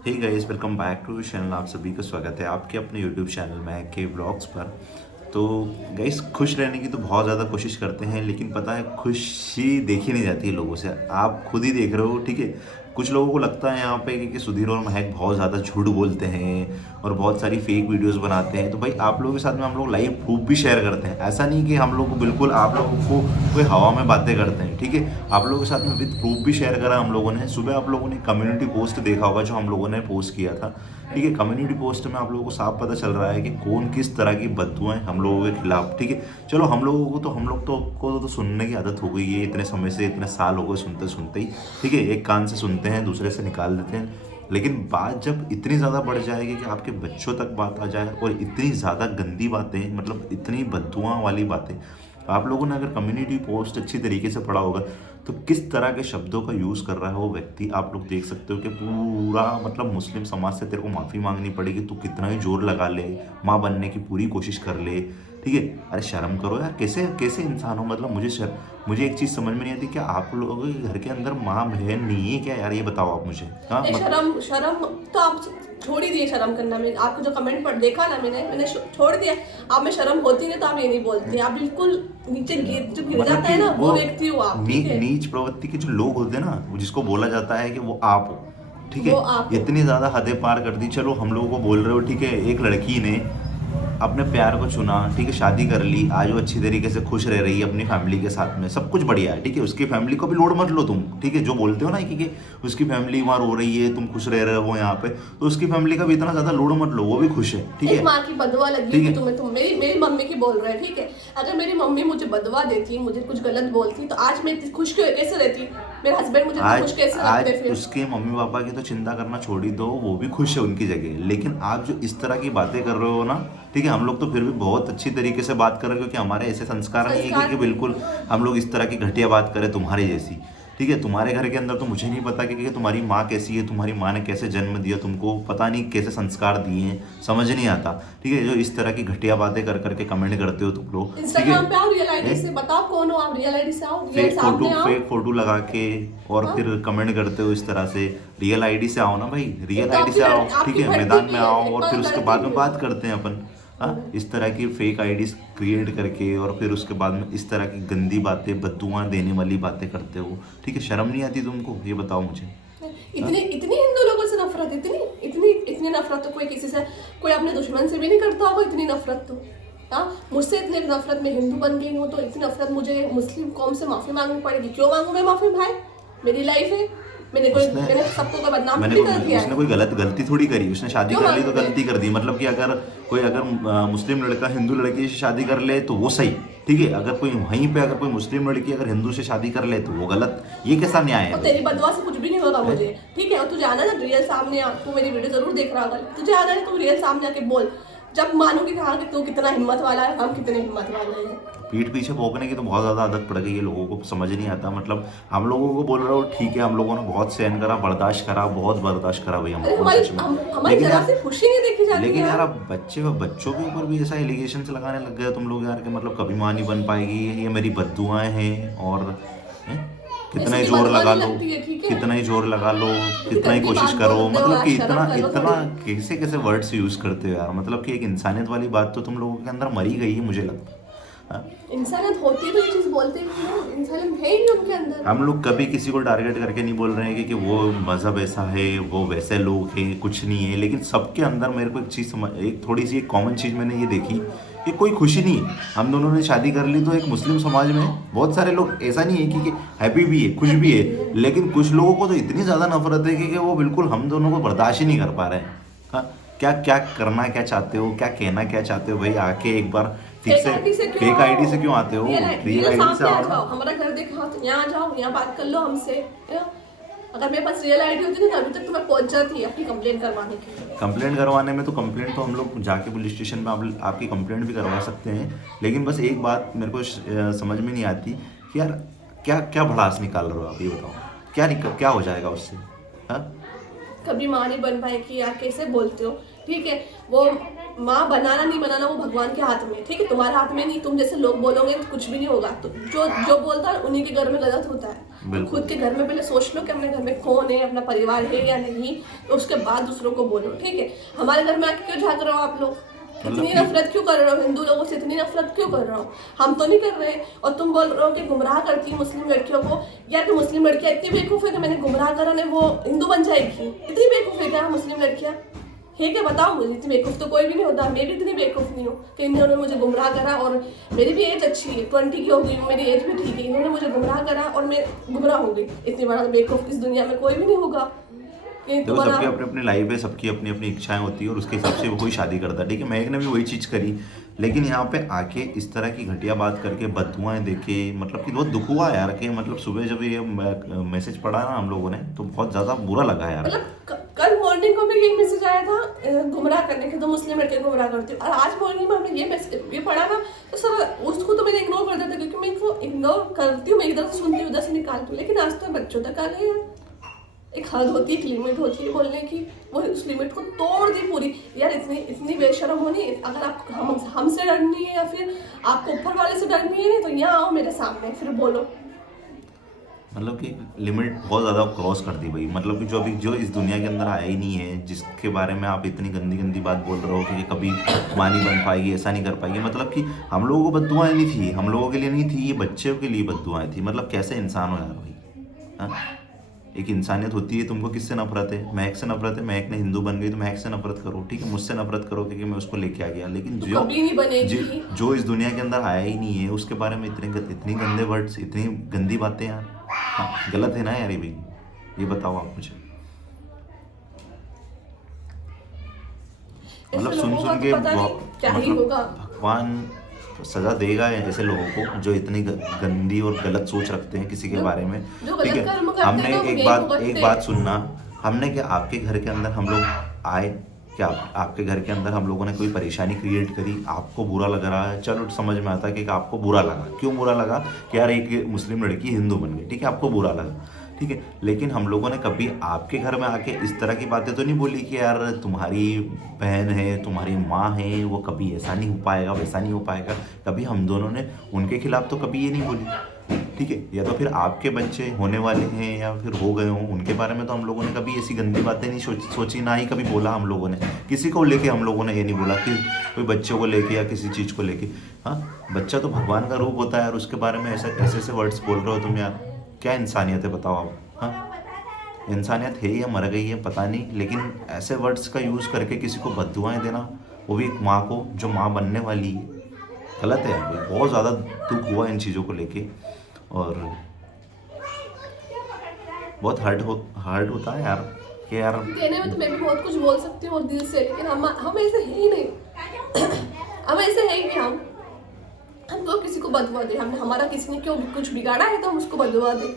Hey guys, welcome back to channel. आप सभी का स्वागत है आपके अपने यूट्यूब चैनल महक के ब्लॉग्स पर। तो गाइस, खुश रहने की तो बहुत ज़्यादा कोशिश करते हैं, लेकिन पता है खुशी देखी नहीं जाती है लोगों से। आप खुद ही देख रहे हो, ठीक है। कुछ लोगों को लगता है यहाँ पे कि सुधीर और महक बहुत ज़्यादा झूठ बोलते हैं और बहुत सारी फेक वीडियोस बनाते हैं। तो भाई आप लोगों के साथ में हम लोग लाइव प्रूफ भी शेयर करते हैं। ऐसा नहीं कि हम लोग को बिल्कुल आप लोगों को कोई हवा में बातें करते हैं, ठीक है। आप लोगों के साथ में विद प्रूफ भी शेयर करा हम लोगों ने। सुबह आप लोगों ने कम्युनिटी पोस्ट देखा होगा जो हम लोगों ने पोस्ट किया था, ठीक है। कम्युनिटी पोस्ट में आप लोगों को साफ पता चल रहा है कि कौन किस तरह की बददुआएं हम लोगों के खिलाफ, ठीक है। चलो हम लोगों को तो को तो सुनने की आदत हो गई है, इतने समय से, इतने साल हो गए सुनते सुनते ही, ठीक है। एक कान से सुनते हैं, दूसरे से निकाल देते हैं। लेकिन बात जब इतनी ज़्यादा बढ़ जाएगी कि आपके बच्चों तक बात आ जाए और इतनी ज़्यादा गंदी बातें, मतलब इतनी बददुआ वाली बातें, आप लोगों ने अगर कम्युनिटी पोस्ट अच्छी तरीके से पढ़ा होगा तो किस तरह के शब्दों का यूज़ कर रहा है वो व्यक्ति, आप लोग देख सकते हो कि पूरा मतलब मुस्लिम समाज से तेरे को माफ़ी मांगनी पड़ेगी। तू कितना ही जोर लगा ले, माँ बनने की पूरी कोशिश कर ले, ठीक है। अरे शर्म करो यार, कैसे कैसे इंसान हो। मतलब मुझे एक चीज़ समझ में नहीं आती, क्या आप लोगों के घर के अंदर माँ बहन नहीं है क्या यार? ये बताओ आप मुझे। हाँ, शर्म तो आप छोड़ ही दिए शर्म करना। मैं आपको जो कमेंट पर देखा ना, मैंने छोड़ दिया। आप में शर्म होती नहीं तो आप ये नहीं बोलते। आप बिल्कुल नीचे गिर जाता है ना, वो व्यक्ति हो आप, ठीक है। नीच प्रवृत्ति के जो लोग होते हैं ना, जिसको बोला जाता है कि वो आप हो, ठीक है। इतनी ज्यादा हदें पार कर दी। चलो हम लोगों को बोल रहे हो, ठीक है। एक लड़की ने अपने प्यार को चुना, ठीक है, शादी कर ली, आज वो अच्छी तरीके से खुश रह रही है अपनी फैमिली के साथ में, सब कुछ बढ़िया है, ठीक है। उसकी फैमिली को भी लोड मत लो तुम, ठीक है। जो बोलते हो ना कि उसकी फैमिली वहाँ रो रही है, तुम खुश रह रहे हो यहाँ पे, तो उसकी फैमिली का भी इतना ज्यादा लोड मत लो, वो भी खुश है, ठीक है। माँ की बदवा लगी है तुम्हें, तुम मेरी मम्मी की बोल रहे हैं, ठीक है। अगर मेरी मम्मी मुझे बदवा देती, मुझे कुछ गलत बोलती, तो आज मैं खुश कैसे रहती? मेरे हस्बैंड मुझे खुश कैसे रखते? फिर उसके मम्मी पापा की तो चिंता करना छोड़ ही दो, वो भी खुश है उनकी जगह। लेकिन आप जो इस तरह की बातें कर रहे हो ना, ठीक है, हम लोग तो फिर भी बहुत अच्छी तरीके से बात कर रहे हैं, क्योंकि हमारे ऐसे संस्कार नहीं है कि बिल्कुल हम लोग इस तरह की घटिया बात करें तुम्हारी जैसी, ठीक है। तुम्हारे घर के अंदर तो मुझे नहीं पता कि तुम्हारी माँ कैसी है, तुम्हारी माँ ने कैसे जन्म दिया तुमको, पता नहीं कैसे संस्कार दिए हैं, समझ नहीं आता, ठीक है। जो इस तरह की घटिया बातें कर करके कमेंट करते हो तुम लोग, इंस्टाग्राम पे आओ, रियल आईडी से बताओ कौन हो आप, रियल आईडी से आओ, फेक फोटो लगा के और फिर कमेंट करते हो इस तरह से। रियल आईडी से आओ ना भाई, रियल आईडी से आओ, ठीक है, मैदान में आओ और फिर उसके बाद में बात करते हैं अपन। हाँ, इस तरह की फेक आईडीज क्रिएट करके और फिर उसके बाद में इस तरह की गंदी बातें, बददुआं देने वाली बातें करते हो, ठीक है। शर्म नहीं आती तुमको? ये बताओ मुझे। इतनी हिंदू लोगों से नफरत, इतनी नफरत तो कोई किसी से, कोई अपने दुश्मन से भी नहीं करता होगा। इतनी नफरत तो हाँ, मुझसे इतनी नफरत, मैं हिंदू बन गई हूँ तो इतनी नफरत मुझे मुस्लिम कौम से माफी मांगनी पड़ेगी। क्यों मांगू मैं माफी भाई? मेरी लाइफ है, मैंने सबको कोई बदनाम नहीं कर दिया। उसने कोई गलती थोड़ी करी। उसने शादी कर ली तो गलती कर दी। मतलब कि अगर मुस्लिम लड़का हिंदू लड़की से शादी कर ले तो वो सही, ठीक है। अगर कोई वहीं पे अगर कोई मुस्लिम लड़की अगर हिंदू से शादी कर ले तो वो गलत। ये कैसा न्याय है? और तेरी बदवा से कुछ भी नहीं होगा मुझे, ठीक है। और तुझे आना ना रियल सामने आ, तू मेरी वीडियो जरूर देख रहा होगा, तुझे आना है, तू रियल सामने आके बोल। जब मानूंगी कहा कि तू कितना हिम्मत वाला है, हम कितने हिम्मत वाले हैं। पीठ पीछे भौंकने की तो बहुत ज़्यादा आदत पड़ गई है लोगों को, समझ नहीं आता। मतलब हम लोगों को बोल रहे हो, ठीक है, हम लोगों ने बहुत सहन करा, बर्दाश्त करा, बहुत बर्दाश्त करा भाई हम लोगों हमारी जरा से खुशी नहीं देखी जाती। लेकिन यार अब बच्चों के ऊपर भी ऐसा एलिगेशन लगाने लग गए तुम लोग यार, कि मतलब कभी माँ नहीं बन पाएगी, ये मेरी बद्दुआएं हैं। और कितना ही जोर लगा लो, कितना ही जोर लगा लो, कितना ही कोशिश करो, मतलब कि इतना कैसे कैसे वर्ड्स यूज करते हो यार। मतलब कि एक इंसानियत वाली बात तो तुम लोगों के अंदर मरी गई है, मुझे लगता है। इंसानियत होती तो ये चीज बोलते भी, इंसानियत है ही नहीं उनके अंदर। हम लोग कभी किसी को टारगेट करके नहीं बोल रहे हैं कि वो मजहब ऐसा है, वो वैसे लोग हैं, कुछ नहीं है। लेकिन सबके अंदर मेरे को एक चीज़ एक थोड़ी सी एक कॉमन चीज़ मैंने ये देखी कि कोई खुशी नहीं है। हम दोनों ने शादी कर ली तो एक मुस्लिम समाज में बहुत सारे लोग, ऐसा नहीं है कि हैप्पी भी है, खुश भी है, लेकिन कुछ लोगों को तो इतनी ज़्यादा नफरत है कि वो बिल्कुल हम दोनों को बर्दाश्त ही नहीं कर पा रहे हैं। हाँ, क्या क्या करना क्या चाहते हो, क्या कहना क्या चाहते हो भाई? आके एक बार ठीक से फेक आईडी से क्यों आते हो? रियल आईडी से आओ। हमारा घर देखा तो यहाँ जाओ, यहाँ बात कर लो हमसे। अगर मेरे पास रियल आईडी होती ना, अभी तक तो मैं पहुंच जाती अपनी कंप्लेंट करवाने के लिए। कंप्लेंट करवाने में तो कंप्लेंट तो हम लोग जाके पुलिस स्टेशन में आपकी कंप्लेंट भी करवा सकते हैं। लेकिन बस एक बात मेरे को समझ में नहीं आती कि यार क्या क्या भड़ास निकाल रहे हो आप? ये बताओ क्या हो जाएगा उससे? हाँ, कभी माँ नहीं बन पाएगी यार, कैसे बोलते हो? ठीक है, वो माँ बनाना नहीं बनाना वो भगवान के हाथ में, ठीक है, तुम्हारे हाथ में नहीं। तुम जैसे लोग बोलोगे तो कुछ भी नहीं होगा। तो जो बोलता है उन्हीं के घर में गलत होता है। तो बिल्कुल। खुद के घर में पहले सोच लो कि अपने घर में कौन है, अपना परिवार है या नहीं, तो उसके बाद दूसरों को बोलो, ठीक है। हमारे घर में आके क्यों झांक रहे हो आप लोग, इतनी नफरत क्यों कर रहे हो हिंदू लोगों से, इतनी नफरत क्यों कर रहे हो? हम तो नहीं कर रहे। और तुम बोल रहे हो कि गुमराह करती है मुस्लिम लड़कियों को। यार कि मुस्लिम लड़कियां इतनी बेवकूफ है कि मैंने गुमराह करा ने वो हिंदू बन जाएगी? इतनी बेवकूफ है क्या मुस्लिम लड़कियां? है क्या, बताओ मुझे। इतनी बेवकूफ तो कोई भी नहीं होता, मैं भी इतनी बेवकूफ नहीं हूँ कि इन्होंने मुझे गुमराह करा। और मेरी भी एज अच्छी है, 20 की हो गई, मेरी एज भी ठीक है। इन्होंने मुझे गुमराह करा और मैं गुमराह हो गई। इतनी बड़ा बेवकूफ इस दुनिया में कोई भी नहीं होगा। देखो सबकी अपनी अपनी लाइफ है, सबकी अपनी अपनी इच्छाएं होती है और उसके हिसाब से वो कोई शादी करता है, ठीक है। महक ने भी वही चीज़ करी, लेकिन यहाँ पे आके इस तरह की घटिया बात करके बददुआएं देके मतलब कि बहुत दुख हुआ यार। कि मतलब सुबह जब ये मैसेज पढ़ा ना हम लोगों ने तो बहुत ज़्यादा बुरा लगा यार। मतलब कल मॉर्निंग को भी यही मैसेज आया था गुमराह करने के, तो मुस्लिम लड़के गुमराह करते हो। और आज मॉर्निंग में हमने ये पढ़ा ना, तो सर उसको तो मैंने इग्नोर कर देता, क्योंकि मैं इसको इग्नोर करती हूँ, मैं इधर से सुनती हूँ उधर से निकालती हूँ। लेकिन आज तो बच्चों तक आ गए यार। एक हद होती है, एक लिमिट होती है बोलने की, वो उस लिमिट को तोड़ दी पूरी। यार इतनी इतनी बेशर्म होनी, अगर आप हमसे डरनी है या फिर आपको ऊपर वाले से डरनी है तो यहाँ आओ मेरे सामने, फिर बोलो। मतलब कि लिमिट बहुत ज़्यादा क्रॉस कर दी भाई। मतलब कि जो इस दुनिया के अंदर आया ही नहीं है, जिसके बारे में आप इतनी गंदी गंदी बात बोल रहे हो कि ये कभी माँ नहीं बन पाएगी, ऐसा नहीं कर पाएगी। मतलब कि हम लोगों को बद्दुआएं नहीं थी, हम लोगों के लिए नहीं थी, ये बच्चों के लिए बद्दुआएं थी। मतलब कैसे इंसान हो यार भाई, हाँ। एक इंसानियत होती है। तुमको किससे नफरत है? महक से नफरत है। महक ने हिंदू बन गई तो महक से नफरत करो, ठीक है। मुझसे नफरत करो क्योंकि मैं उसको लेके आ गया। लेकिन तो कभी नहीं बनेगी। जो इस दुनिया के अंदर आया ही नहीं है उसके बारे में इतनी गंदे वर्ड्स, इतनी गंदी बातें यार, हाँ, गलत है ना यार ये भाई। ये बताओ आप मुझे। मतलब सुन सुन के क्या ही होगा। भगवान सजा देगा ऐसे लोगों को जो इतनी गंदी और गलत सोच रखते हैं किसी के बारे में, ठीक है। हमने एक बात सुनना, हमने क्या आपके घर के अंदर हम लोग आए, क्या आपके घर के अंदर हम लोगों ने कोई परेशानी क्रिएट करी? आपको बुरा लग रहा है, चलो समझ में आता है कि आपको बुरा लगा। क्यों बुरा लगा? कि यार एक मुस्लिम लड़की हिंदू बन गई, ठीक है, आपको बुरा लगा, ठीक है। लेकिन हम लोगों ने कभी आपके घर में आके इस तरह की बातें तो नहीं बोली कि यार तुम्हारी बहन है, तुम्हारी माँ है, वो कभी ऐसा नहीं हो पाएगा, वैसा नहीं हो पाएगा। कभी हम दोनों ने उनके खिलाफ तो कभी ये नहीं बोली, ठीक है। या तो फिर आपके बच्चे होने वाले हैं या फिर हो गए हों, उनके बारे में तो हम लोगों ने कभी ऐसी गंदी बातें नहीं सोची, ना ही कभी बोला हम लोगों ने। किसी को लेके हम लोगों ने ये नहीं बोला कि कोई बच्चों को लेके या किसी चीज़ को लेके। हाँ, बच्चा तो भगवान का रूप होता है यार, उसके बारे में ऐसे ऐसे वर्ड्स बोल रहे हो तुम यार। क्या इंसानियत है बताओ आप? हाँ, इंसानियत है या मर गई है पता नहीं, लेकिन ऐसे वर्ड्स का यूज़ करके किसी को बद्दुआएं देना, वो भी एक माँ को जो माँ बनने वाली है, गलत है यार। बहुत ज़्यादा दुख हुआ इन चीज़ों को लेके और बहुत हर्ट होता है यार कि यार कहने में तो मैं भी बहुत कुछ बोल सकती हूँ और दिल से, लेकिन हम ऐसे है ही नहीं। हम ऐसे है ही नहीं। हम तो किसी को बदुआ दे, हमने हमारा किसी ने क्यों कुछ बिगाड़ा है तो हम उसको बदुआ दे।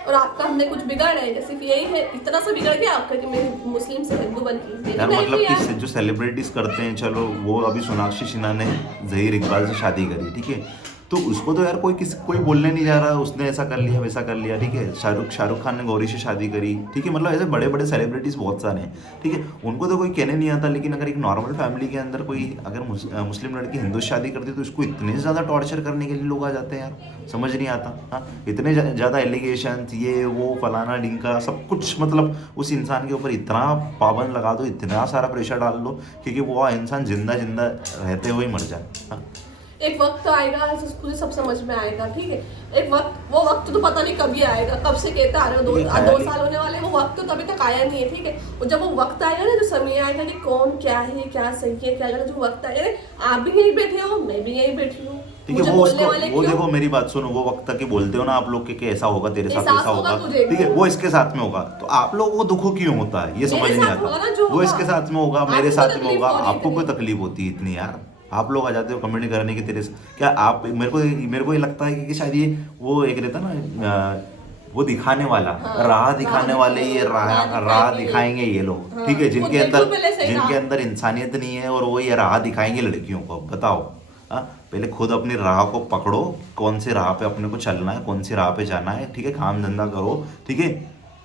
और आपका हमने कुछ बिगाड़ा है, सिर्फ यही है, इतना सा बिगड़ गया आपका कि मैं मुस्लिम से हिंदू बन गई यार। मतलब कि जो सेलिब्रिटीज करते हैं, चलो वो अभी सोनाक्षी सिन्हा ने जहीर इकबाल से शादी करी, ठीक है, तो उसको तो यार कोई बोलने नहीं जा रहा उसने ऐसा कर लिया वैसा कर लिया, ठीक है। शाहरुख खान ने गौरी से शादी करी, ठीक है। मतलब ऐसे बड़े बड़े सेलिब्रिटीज बहुत सारे हैं, ठीक है, उनको तो कोई कहने नहीं आता। लेकिन अगर एक नॉर्मल फैमिली के अंदर कोई अगर मुस्लिम लड़की हिंदू शादी करती है तो उसको इतने ज़्यादा टॉर्चर करने के लिए लोग आ जाते हैं यार, समझ नहीं आता। हाँ, इतने ज़्यादा एलिगेशन, ये वो फलाना ढिंका सब कुछ, मतलब उस इंसान के ऊपर इतना पाबंद लगा दो, इतना सारा प्रेशर डाल दो क्योंकि वो इंसान जिंदा रहते हुए मर जाए। हाँ, एक वक्त तो आएगा मुझे सब समझ में आएगा, ठीक है। एक वक्त, वो वक्त तो पता नहीं कभी आएगा, कब से कहते आ रहे हो, 2 साल होने वाले, वो वक्त तो कभी तक आया नहीं है, ठीक है। और जब वो वक्त आएगा ना, जो समय आएगा कि कौन क्या है, क्या सही है, क्या गलत, जो वक्त आएगा ना, आप भी यही बैठे हो, मैं भी यही बैठी हूँ, ठीक है। वो देखो मेरी बात सुनो, वो वक्त तक ही बोलते हो ना आप लोग कि ऐसा होगा तेरे साथ, ऐसा होगा, ठीक है, वो इसके साथ में होगा, तो आप लोगों को दुख क्यों होता है ये समझ नहीं आता। वो इसके साथ में होगा, मेरे साथ में होगा, आपको कोई तकलीफ होती है इतनी यार? आप लोग आ जाते हो कमेंट करने की तेरे से क्या आप, मेरे को ये लगता है कि शायद ये वो एक रहता ना वो दिखाने वाला, राह दिखाने वाले, ये राह दिखाएंगे ये लोग, ठीक है, जिनके अंदर इंसानियत नहीं है और वो ये राह दिखाएंगे लड़कियों को। बताओ, हाँ, पहले खुद अपनी राह को पकड़ो, कौन सी राह पे अपने को चलना है, कौन सी राह पे जाना है, ठीक है, काम धंधा करो, ठीक है।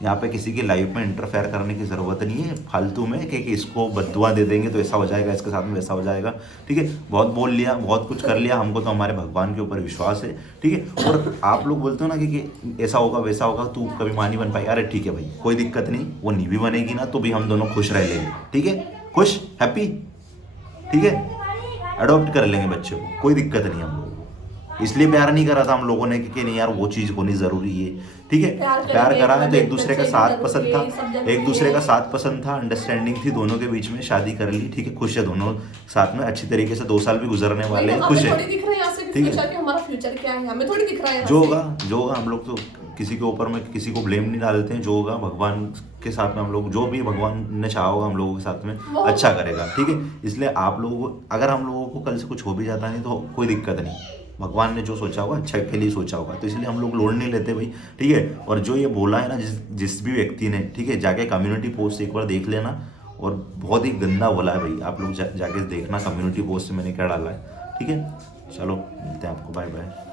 यहाँ पे किसी की लाइफ में इंटरफेयर करने की ज़रूरत नहीं है फालतू में कि इसको बद्दुआ दे देंगे तो ऐसा हो जाएगा, इसके साथ में वैसा हो जाएगा। ठीक है, बहुत बोल लिया, बहुत कुछ कर लिया, हमको तो हमारे भगवान के ऊपर विश्वास है। ठीक है, और आप लोग बोलते हो ना कि ऐसा होगा वैसा होगा, तू कभी माँ नहीं बन पाई, अरे ठीक है भाई, कोई दिक्कत नहीं, वो नहीं भी बनेगी ना तो भी हम दोनों खुश रह लेंगे। ठीक है, खुश, हैप्पी। ठीक है, अडॉप्ट कर लेंगे बच्चे को, कोई दिक्कत नहीं हम लोग। इसलिए प्यार नहीं करा था हम लोगों ने कि नहीं यार वो चीज़ होनी ज़रूरी है। ठीक है, प्यार करा है तो एक दूसरे का साथ पसंद था, एक दूसरे का साथ पसंद था, अंडरस्टैंडिंग थी दोनों के बीच में, शादी कर ली। ठीक है, खुश है दोनों साथ में, अच्छी तरीके से 2 साल भी गुजरने वाले हैं, खुश है। ठीक है, हमारा फ्यूचर क्या है हमें थोड़ी दिख रहा है। जो होगा हम लोग तो किसी के ऊपर में किसी को ब्लेम नहीं डालते हैं, जो होगा भगवान के साथ में हम लोग, जो भी भगवान ने चाहा होगा हम लोगों के साथ में अच्छा करेगा। ठीक है, इसलिए आप लोगों को, अगर हम लोगों को कल से कुछ हो भी जाता नहीं तो कोई दिक्कत नहीं, भगवान ने जो सोचा होगा अच्छा के लिए सोचा होगा, तो इसलिए हम लोग लोड नहीं लेते भाई। ठीक है, और जो ये बोला है ना जिस भी व्यक्ति ने, ठीक है, जाके कम्युनिटी पोस्ट एक बार देख लेना, और बहुत ही गंदा बोला है भाई, आप लोग जाके देखना कम्युनिटी पोस्ट से मैंने क्या डाला है। ठीक है, चलो मिलते हैं आपको, बाय बाय।